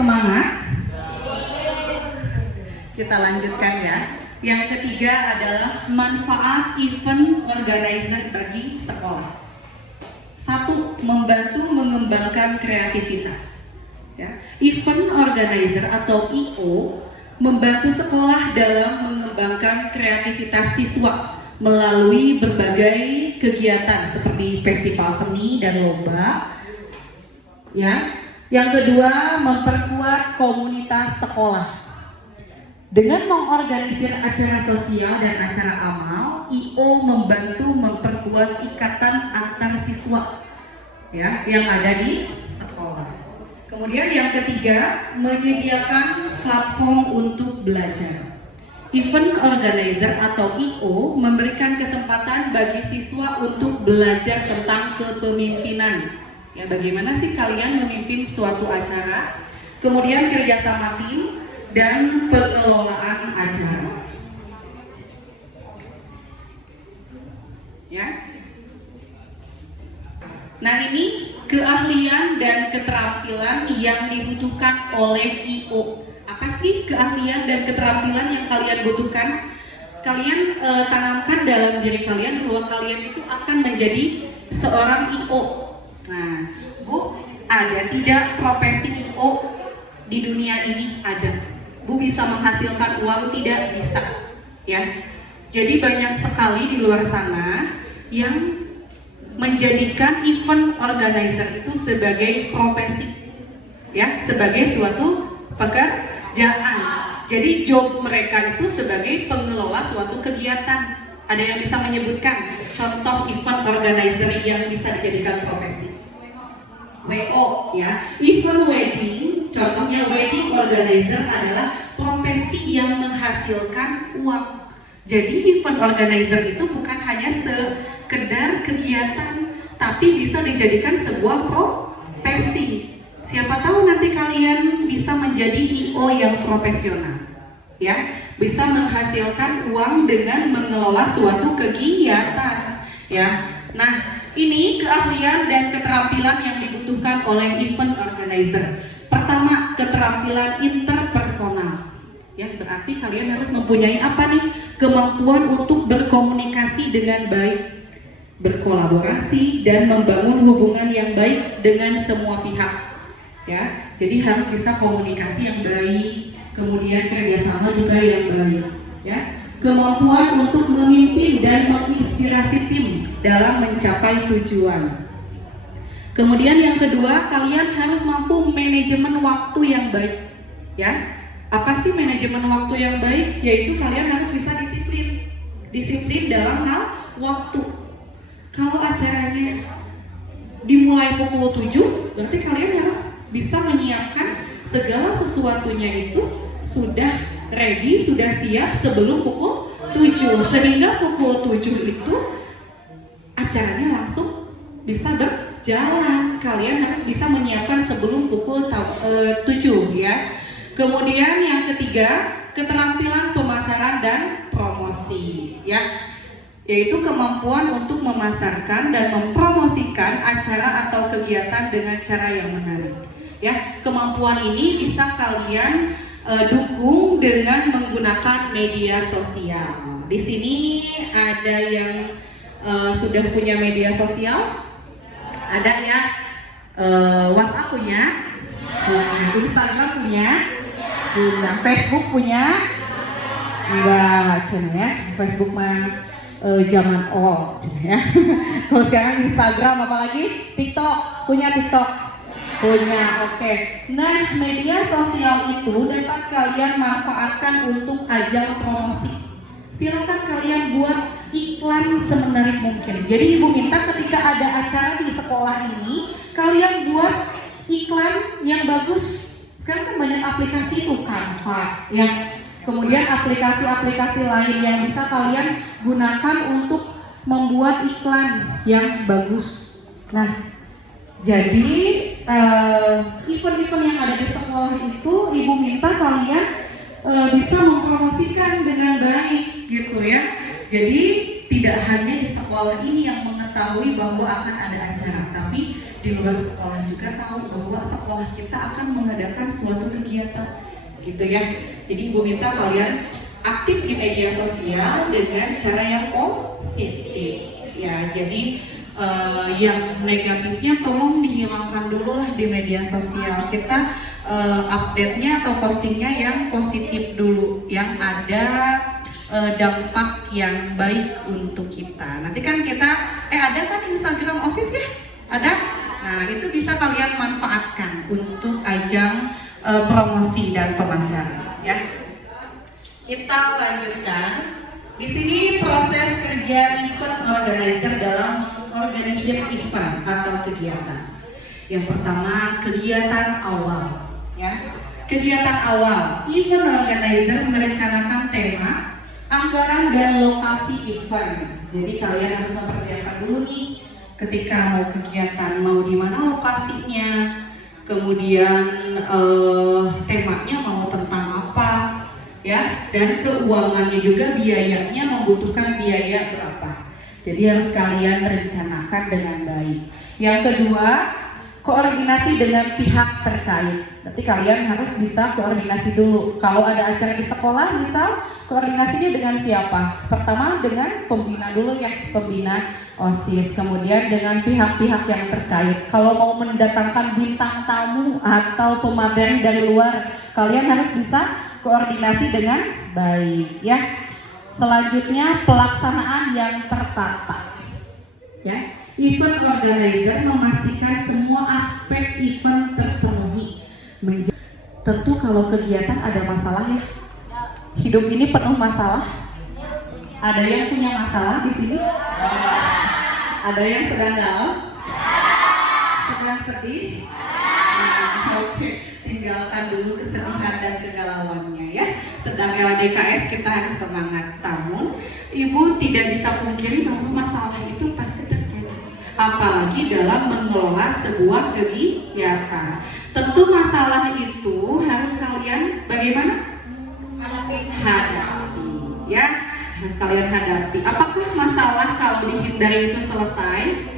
semangat? Kita lanjutkan ya. Yang ketiga adalah manfaat event organizer bagi sekolah. Satu, membantu mengembangkan kreativitas. Ya. Event organizer atau I.O. membantu sekolah dalam mengembangkan kreativitas siswa melalui berbagai kegiatan seperti festival seni dan lomba. Ya. Yang kedua, memperkuat komunitas sekolah. Dengan mengorganisir acara sosial dan acara amal, I.O. membantu memperkuat ikatan antar siswa ya, yang ada di sekolah. Kemudian yang ketiga, menyediakan platform untuk belajar. Event organizer atau I.O. memberikan kesempatan bagi siswa untuk belajar tentang kepemimpinan. Ya, bagaimana sih kalian memimpin suatu acara? Kemudian kerjasama tim dan pengelolaan acara. Ya. Nah, ini keahlian dan keterampilan yang dibutuhkan oleh I.O. Apa sih keahlian dan keterampilan yang kalian butuhkan? Kalian tanamkan dalam diri kalian bahwa kalian itu akan menjadi seorang I.O. Nah, Bu, ada tidak profesi I.O. di dunia ini? Ada. Bu bisa menghasilkan uang? Tidak bisa, ya. Jadi banyak sekali di luar sana yang menjadikan event organizer itu sebagai profesi, ya, sebagai suatu pekerjaan. Jadi job mereka itu sebagai pengelola suatu kegiatan. Ada yang bisa menyebutkan contoh event organizer yang bisa dijadikan profesi? WO, ya, event wedding. Contohnya wedding organizer adalah profesi yang menghasilkan uang. Jadi event organizer itu bukan hanya sekedar kegiatan, tapi bisa dijadikan sebuah profesi. Siapa tahu nanti kalian bisa menjadi I.O. yang profesional, ya, bisa menghasilkan uang dengan mengelola suatu kegiatan, ya. Nah, ini keahlian dan keterampilan yang dibutuhkan oleh event organizer. Pertama, keterampilan interpersonal. Ya, berarti kalian harus mempunyai apa nih? Kemampuan untuk berkomunikasi dengan baik, berkolaborasi dan membangun hubungan yang baik dengan semua pihak. Ya, jadi harus bisa komunikasi yang baik, kemudian kerjasama juga yang baik. Ya, kemampuan untuk memimpin dan menginspirasi tim dalam mencapai tujuan. Kemudian yang kedua, kalian harus mampu manajemen waktu yang baik. Ya, apa sih manajemen waktu yang baik? Yaitu kalian harus bisa disiplin dalam hal waktu. Kalau acaranya dimulai pukul 7, berarti kalian harus bisa menyiapkan segala sesuatunya itu sudah ready, sudah siap sebelum pukul 7, sehingga pukul 7 itu acaranya langsung bisa berjalan. Kalian harus bisa menyiapkan sebelum pukul 7, ya. Kemudian yang ketiga, keterampilan pemasaran dan promosi, ya, yaitu kemampuan untuk memasarkan dan mempromosikan acara atau kegiatan dengan cara yang menarik. Ya, kemampuan ini bisa kalian dukung dengan menggunakan media sosial. Di sini ada yang sudah punya media sosial? Ada ya? WhatsApp punya? Instagram punya? Facebook punya? Enggak, cina ya. Facebook mah zaman old, cina ya. Kalau sekarang Instagram, apalagi TikTok, punya TikTok? Punya, oke. Nah, media sosial itu dapat kalian manfaatkan untuk ajang promosi. Silakan kalian buat iklan semenarik mungkin. Jadi Ibu minta ketika ada acara di sekolah ini, kalian buat iklan yang bagus. Sekarang kan banyak aplikasi itu, Canva, ya. Kemudian aplikasi-aplikasi lain yang bisa kalian gunakan untuk membuat iklan yang bagus. Nah, jadi event-event yang ada di sekolah itu Ibu minta kalian bisa mempromosikan dengan baik, gitu ya. Jadi tidak hanya di sekolah ini yang mengetahui bahwa akan ada acara, tapi di luar sekolah juga tahu bahwa sekolah kita akan mengadakan suatu kegiatan gitu ya. Jadi Ibu minta kalian aktif di media sosial dengan cara yang positif ya. Jadi yang negatifnya tolong dihilangkan dulu lah di media sosial. Kita update-nya atau postingnya yang positif dulu, yang ada dampak yang baik untuk kita. Nanti kan kita ada kan Instagram OSIS ya? Ada? Nah, itu bisa kalian manfaatkan untuk ajang promosi dan pemasaran ya. Kita lanjutkan. Di sini proses kerja event organizer dalam mengorganisir event atau kegiatan. Yang pertama, kegiatan awal ya. Kegiatan awal, event organizer merencanakan tema, anggaran dan lokasi event. Jadi kalian harus mempersiapkan dulu nih ketika mau kegiatan, mau di mana lokasinya, kemudian temanya mau tentang apa ya, dan keuangannya juga, biayanya membutuhkan biaya berapa. Jadi harus kalian rencanakan dengan baik. Yang kedua, koordinasi dengan pihak terkait. Berarti kalian harus bisa koordinasi dulu. Kalau ada acara di sekolah misal, koordinasinya dengan siapa? Pertama dengan pembina dulu ya, pembina OSIS. Kemudian dengan pihak-pihak yang terkait. Kalau mau mendatangkan bintang tamu atau pemateri dari luar, kalian harus bisa koordinasi dengan baik ya. Selanjutnya, pelaksanaan yang tertata ya. Event organizer memastikan semua aspek event terpenuhi. Tentu kalau kegiatan ada masalah ya. Hidup ini penuh masalah. Ada yang punya masalah di sini? Ada yang sedang galau? Sedang sedih? Oke, tinggalkan dulu kesedihan dan kegalauannya ya. Sedang LDKS kita harus semangat. Namun, Ibu tidak bisa pungkiri bahwa masalah itu pasti terjadi. Apalagi dalam mengelola sebuah kegiatan. Tentu masalah itu harus kalian bagaimana? Hadapi ya. Harus kalian hadapi. Apakah masalah kalau dihindari itu selesai?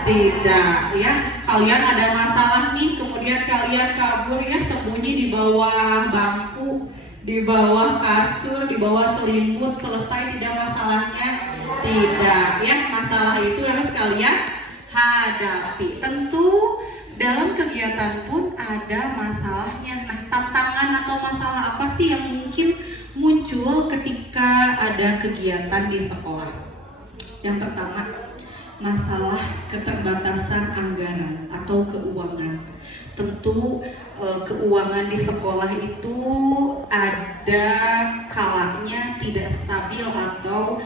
Tidak ya. Kalian ada masalah nih, kemudian kalian kabur ya, sembunyi di bawah bangku, di bawah kasur, di bawah selimut, selesai tidak masalahnya? Tidak ya. Masalah itu harus kalian hadapi. Tentu dalam kegiatan pun ada masalahnya. Nah, tantangan atau masalah apa sih yang mungkin muncul ketika ada kegiatan di sekolah? Yang pertama, masalah keterbatasan anggaran atau keuangan. Tentu keuangan di sekolah itu ada kalanya tidak stabil atau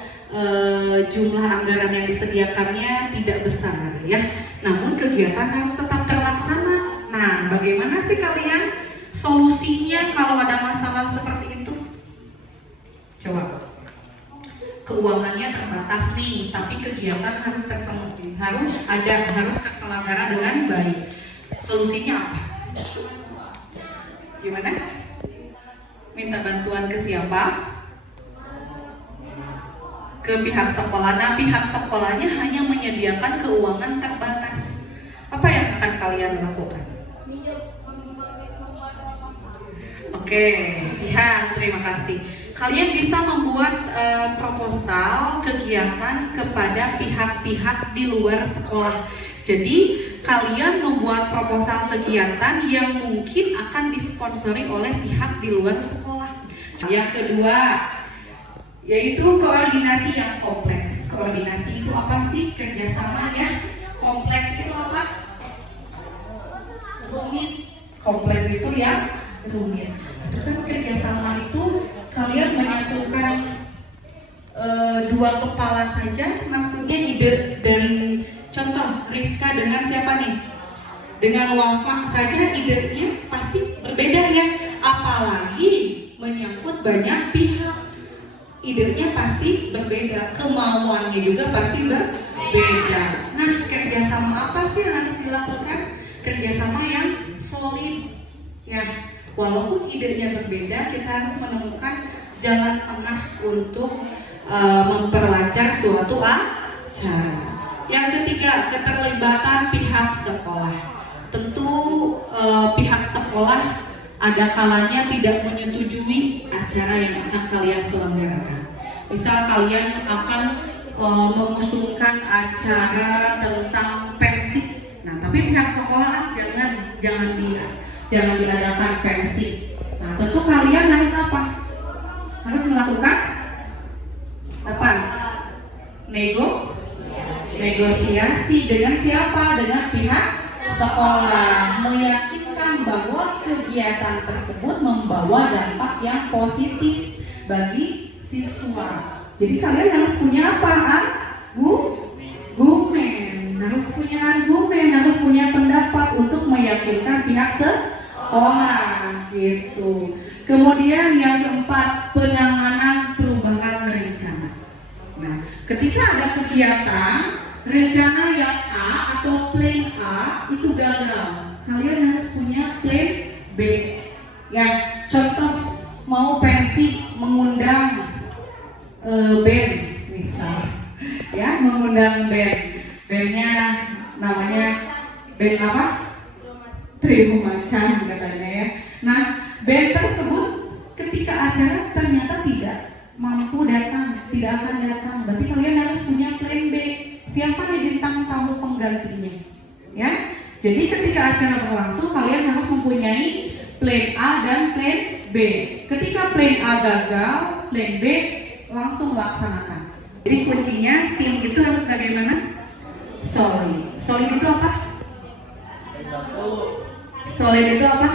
jumlah anggaran yang disediakannya tidak besar ya. Namun kegiatan harus tetap terlaksana. Nah, bagaimana sih kalian solusinya kalau ada masalah seperti itu? Coba. Keuangannya terbatas nih, tapi kegiatan harus harus terselenggara dengan baik. Solusinya apa? Gimana? Minta bantuan ke siapa? Ke pihak sekolah. Nah, pihak sekolahnya hanya menyediakan keuangan terbatas. Apa yang akan kalian lakukan? Oke, Jihan, terima kasih. Kalian bisa membuat proposal kegiatan kepada pihak-pihak di luar sekolah. Jadi kalian membuat proposal kegiatan yang mungkin akan disponsori oleh pihak di luar sekolah. Yang kedua, yaitu koordinasi yang kompleks. Koordinasi itu apa sih? Kerjasama ya. Kompleks itu apa? Rumit. Kompleks itu ya rumit. Itu kan kerjasama itu kalian menyatukan dua kepala saja, maksudnya ide dari contoh Rizka dengan siapa nih? Dengan Wafa saja idenya pasti berbeda ya, apalagi menyangkut banyak pihak. Idenya pasti berbeda, kemauannya juga pasti berbeda. Nah, kerjasama apa sih yang harus dilakukan? Kerjasama yang solid ya. Walaupun idenya berbeda, kita harus menemukan jalan tengah untuk memperlancar suatu acara. Yang ketiga, keterlibatan pihak sekolah. Tentu pihak sekolah ada kalanya tidak menyetujui acara yang akan kalian selenggarakan. Misal kalian akan mengusulkan acara tentang pensi. Nah, tapi pihak sekolah jangan diadakan pensi. Nah, tentu kalian harus apa? Harus melakukan apa? Negosiasi dengan siapa? Dengan pihak sekolah, meyakinkan bahwa kegiatan tersebut membawa dampak yang positif bagi siswa. Jadi kalian harus punya apa? Argumen, harus punya argumen, harus punya pendapat untuk meyakinkan pihak sekolah gitu. Kemudian yang keempat, penanganan perubahan rencana. Nah, ketika ada kegiatan rencana yang A atau plan A itu gagal, kalian harus punya plan B. Ya, contoh mau pensi mengundang band misal, ya mengundang bandnya namanya band apa? Trio Macan katanya ya. Nah, band tersebut ketika acara ternyata tidak mampu datang, tidak akan datang. Berarti kalian harus punya plan B. Siapa nih bintang tamu penggantinya? Ya. Jadi ketika acara berlangsung kalian harus mempunyai plan A dan plan B. Ketika plan A gagal, plan B langsung laksanakan. Jadi kuncinya tim itu harus bagaimana? Solid. Solid itu apa? Solid itu apa?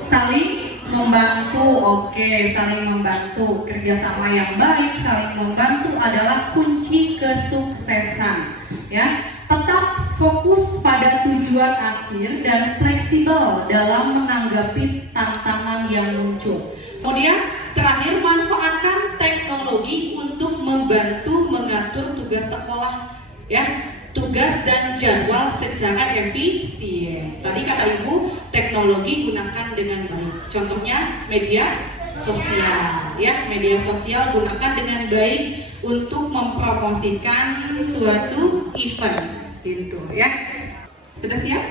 Saling membantu. Oke, saling membantu. Kerjasama yang baik, saling membantu adalah kunci kesuksesan. Ya, tetap fokus pada tujuan akhir dan fleksibel dalam menanggapi tantangan yang muncul. Kemudian terakhir, manfaatkan teknologi untuk membantu mengatur tugas sekolah, ya, tugas dan jadwal secara efisien. Tadi kata Ibu, teknologi gunakan dengan baik. Contohnya media sosial, ya, media sosial gunakan dengan baik untuk mempromosikan suatu event, gitu, ya. Sudah siap?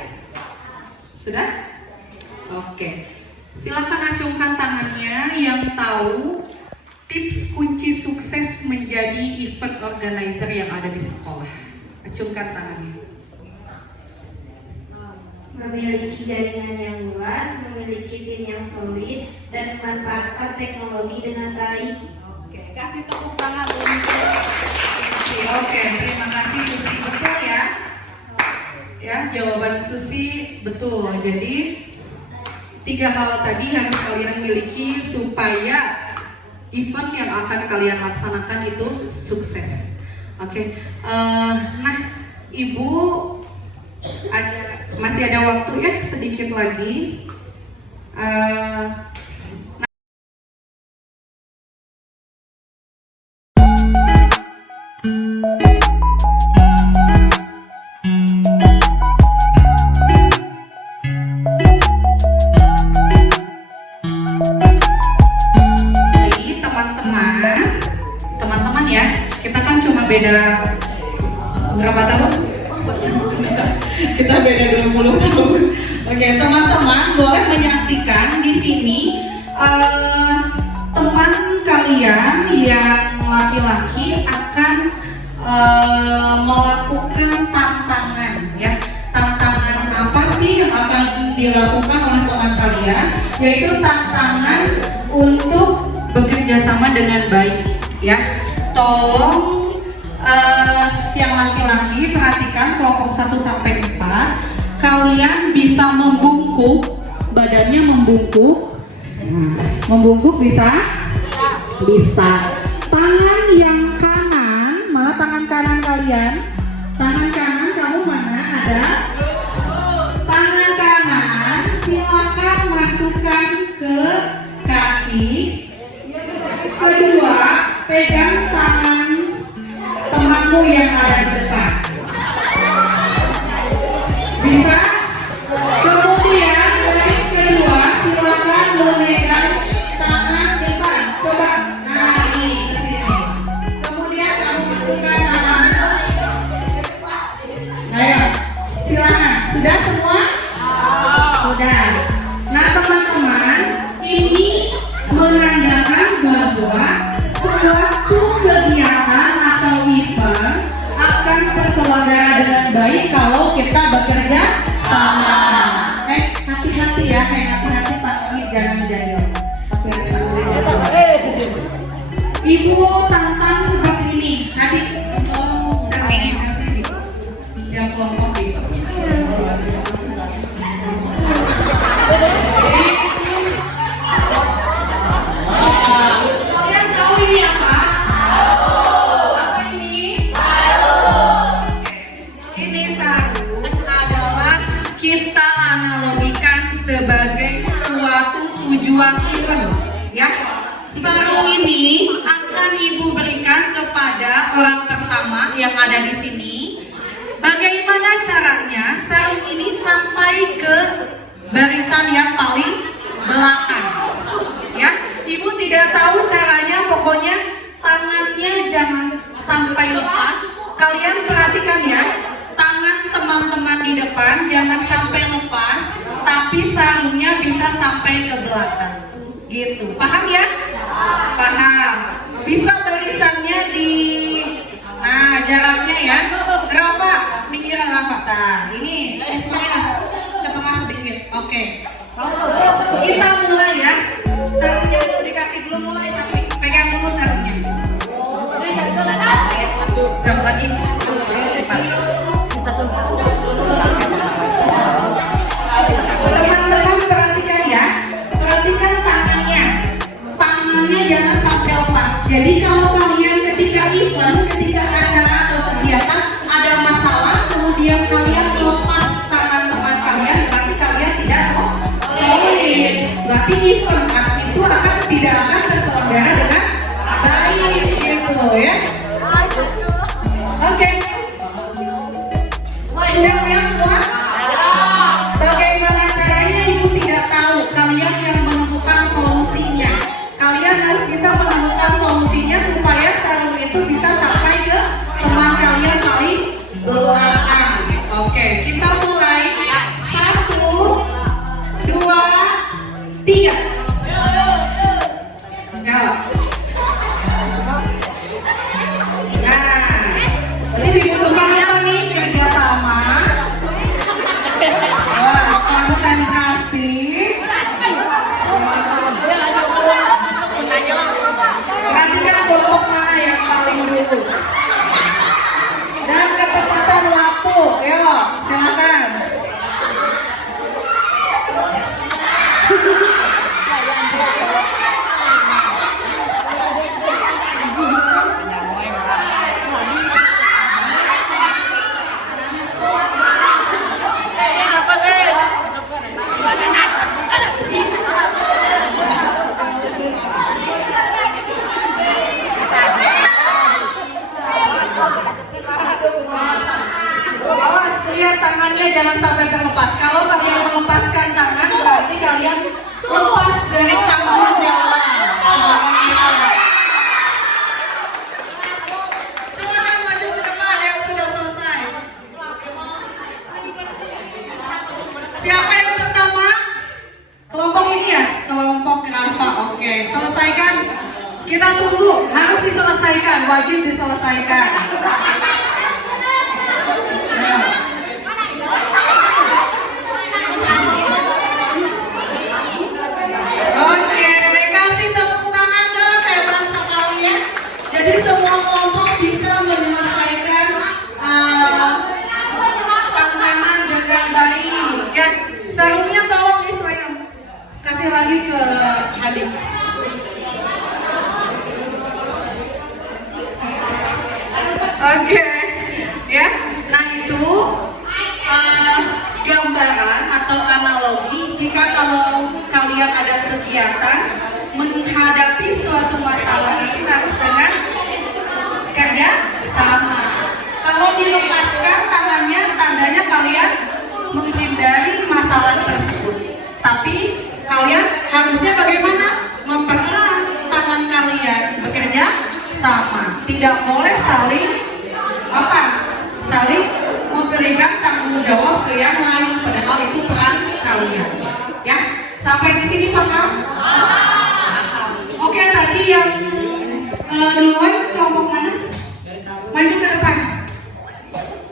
Sudah? Oke. Silakan acungkan tangannya yang tahu tips kunci sukses menjadi event organizer yang ada di sekolah. Acungkan tangannya. Memiliki jaringan yang luas, memiliki tim yang solid, dan memanfaatkan teknologi dengan baik. Oke, kasih tepuk tangan untuk Susi. Oke, terima kasih Susi, betul ya? Ya, jawaban Susi betul. Jadi 3 hal tadi harus kalian miliki supaya event yang akan kalian laksanakan itu sukses. Oke, nah Ibu masih ada waktu ya sedikit lagi. Teman-teman ya, kita kan cuma beda berapa tahun? Kita beda 20 tahun. Oke, teman-teman boleh menyaksikan di sini teman kalian yang laki-laki akan melakukan tantangan, ya. Tantangan apa sih yang akan dilakukan oleh teman kalian? Yaitu tantangan untuk bekerja sama dengan baik, ya. Tolong yang laki-laki perhatikan kelompok 1 sampai 4. Kalian bisa membungkuk, badannya membungkuk. Membungkuk bisa? Bisa. Tangan yang kanan, mana tangan kanan kalian? Tangan kanan kamu mana ada? Tangan kanan silakan masukkan ke kaki. Kedua, pegang tangan temanmu yang ada di depan. Bisa? Kemudian baris kedua silakan memegang tangan depan. Coba, nah ini ke sini. Kemudian kamu masukkan tangan Sudah semua? Sudah. Nah teman-teman, ini menandakan bahwa suatu kegiatan atau event akan terselenggara dengan baik kalau kita bekerja sama. Hati-hati ya, hati-hati tangannya jangan jahil. Ibu tantang seperti ini, adik. Saya kasih di yang kelompok itu. Kalian tahu ini apa? Apa ini? Ini sarung adalah kita analogikan sebagai suatu tujuan event, ya. Sarung ini akan ibu berikan kepada orang pertama yang ada di sini. Bagaimana caranya sarung ini sampai ke barisan yang paling belakang? Ya, ibu tidak tahu caranya. Pokoknya tangannya jangan sampai lepas. Kalian perhatikan ya, tangan teman-teman di depan jangan sampai lepas, tapi sarungnya bisa sampai ke belakang. Gitu, paham ya? Paham. Bisa barisannya di, nah jaraknya ya berapa? Pinggiran apa? Nah, ini Ismail ke tengah sedikit. Oke. Kita mulai ya. Sarungnya dulu dikasih dulu mulai, tapi pegang dulu sarungnya. Jam lagi. Teman-teman perhatikan ya. Perhatikan tangannya. Tangannya jangan sampai lepas. Jadi kalau kalian ketika event, ketika acara atau kegiatan ada masalah, kemudian kalian lepas tangan teman kalian, berarti kalian tidak solid. Berarti event itu tidak akan terselenggara dengan baik, gitu ya. Oke. Sudah siap semua? Bagaimana caranya? Ibu tidak tahu. Kalian yang menemukan solusinya. Kalian harus bisa menemukan solusinya supaya sarung itu bisa sampai ke teman kalian paling belakang. Oke, kita mulai. 1, 2, 3. Nah, ini dibutuhkan apa nih? Kerjasama. Konsentrasi. Perhatikan kelompok mana yang paling dulu. Dan ketepatan waktu. Yo, silakan. Awas, lihat tangannya jangan sampai terlepas. Kalau kalian melepaskan tangan, berarti kalian lepas dari tanggung jawab. Silakan maju ke depan yang sudah selesai. Siapa yang pertama? Kelompok ini ya? Kelompok Rafa. Oke, selesaikan. Kita tunggu, harus diselesaikan, wajib diselesaikan. Oke, kasih tepuk tangan dong, hebat sekali ya. Jadi semua kelompok bisa menyelesaikan tantangan dengan baik. Ya, sarungnya tolong Ismail kasih lagi ke Habib. Oke, ya. Nah itu gambaran atau analogi jika kalau kalian ada kegiatan menghadapi suatu masalah itu harus dengan kerja sama. Kalau dilepaskan tangannya, tandanya kalian menghindari masalah tersebut. Tapi kalian harusnya bagaimana? Mempererat tangan kalian bekerja sama. Tidak boleh saling memberikan tanggung jawab ke yang lain. kalian. Ya, sampai di sini paham? Oke, tadi yang duluan kelompok mana? Maju ke depan.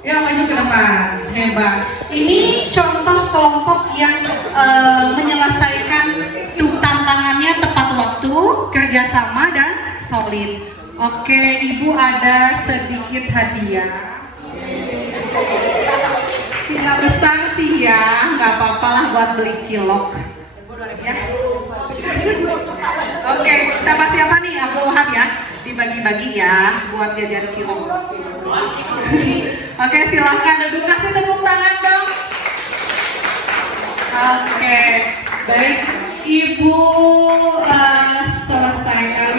Ya, maju ke depan. Hebat. Ini contoh kelompok yang menyelesaikan tantangannya tepat waktu, kerjasama dan solid. Oke, Ibu ada sedikit hadiah. Tidak besar sih ya, nggak apa-apa lah buat beli cilok. Ya. Oke, sama siapa nih? Abdul Wahab ya, dibagi-bagi ya buat jajan cilok. Oke, silahkan duduk, kasih tepuk tangan dong. Oke, baik. Ibu selesai ya.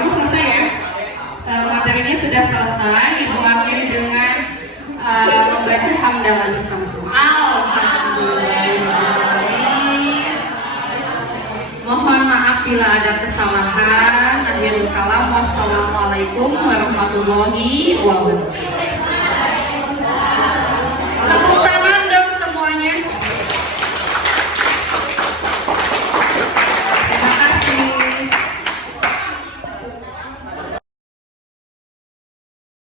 Materinya sudah selesai. Ibu akhiri dengan membaca hamdalah bersama-sama. Alhamdulillah. Mohon maaf bila ada kesalahan. Akhirul kalam. Wassalamualaikum warahmatullahi wabarakatuh.